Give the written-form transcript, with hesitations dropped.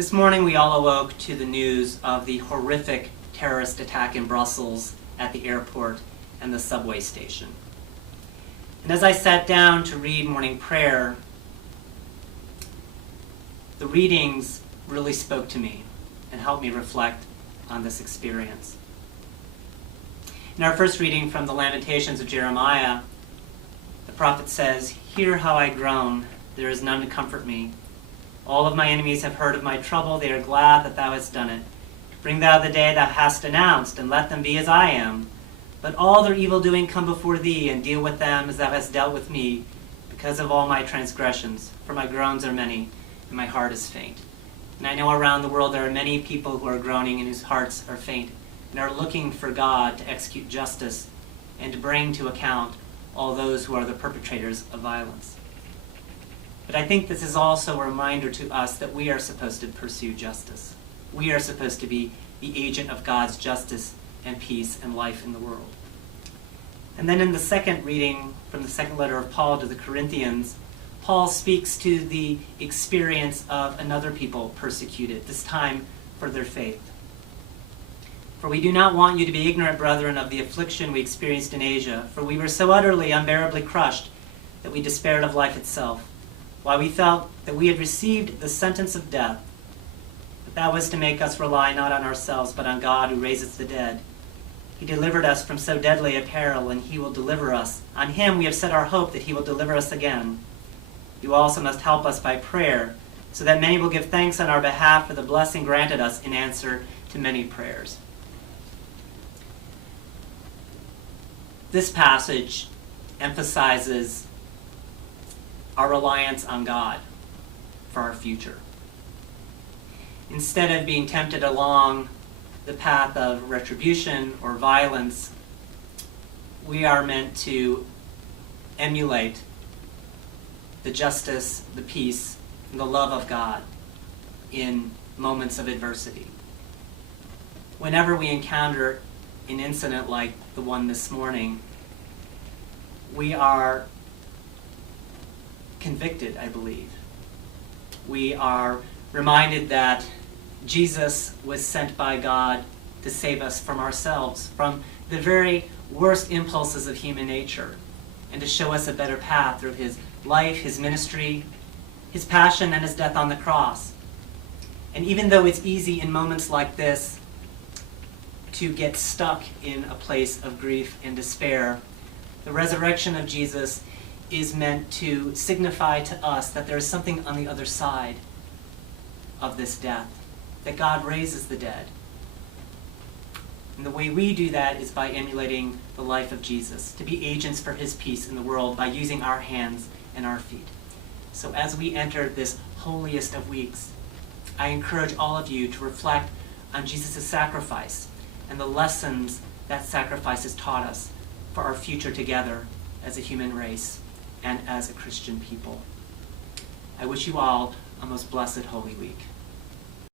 This morning we all awoke to the news of the horrific terrorist attack in Brussels at the airport and the subway station. And as I sat down to read morning prayer, the readings really spoke to me and helped me reflect on this experience. In our first reading from the Lamentations of Jeremiah, the prophet says, "Hear how I groan, there is none to comfort me. All of my enemies have heard of my trouble, they are glad that thou hast done it. Bring thou the day thou hast announced, and let them be as I am. Let all their evil doing come before thee, and deal with them as thou hast dealt with me, because of all my transgressions. For my groans are many, and my heart is faint." And I know around the world there are many people who are groaning and whose hearts are faint, and are looking for God to execute justice and to bring to account all those who are the perpetrators of violence. But I think this is also a reminder to us that we are supposed to pursue justice. We are supposed to be the agent of God's justice and peace and life in the world. And then in the second reading from the second letter of Paul to the Corinthians, Paul speaks to the experience of another people persecuted, this time for their faith. "For we do not want you to be ignorant, brethren, of the affliction we experienced in Asia, for we were so utterly, unbearably crushed that we despaired of life itself, while we felt that we had received the sentence of death. But that was to make us rely not on ourselves, but on God who raises the dead. He delivered us from so deadly a peril, and he will deliver us. On him we have set our hope that he will deliver us again. You also must help us by prayer, so that many will give thanks on our behalf for the blessing granted us in answer to many prayers." This passage emphasizes our reliance on God for our future. Instead of being tempted along the path of retribution or violence, we are meant to emulate the justice, the peace, and the love of God in moments of adversity. Whenever we encounter an incident like the one this morning, we are convicted, I believe. We are reminded that Jesus was sent by God to save us from ourselves, from the very worst impulses of human nature, and to show us a better path through his life, his ministry, his passion, and his death on the cross. And even though it's easy in moments like this to get stuck in a place of grief and despair, the resurrection of Jesus is meant to signify to us that there is something on the other side of this death, that God raises the dead. And the way we do that is by emulating the life of Jesus, to be agents for his peace in the world by using our hands and our feet. So as we enter this holiest of weeks, I encourage all of you to reflect on Jesus' sacrifice and the lessons that sacrifice has taught us for our future together as a human race and as a Christian people. I wish you all a most blessed Holy Week.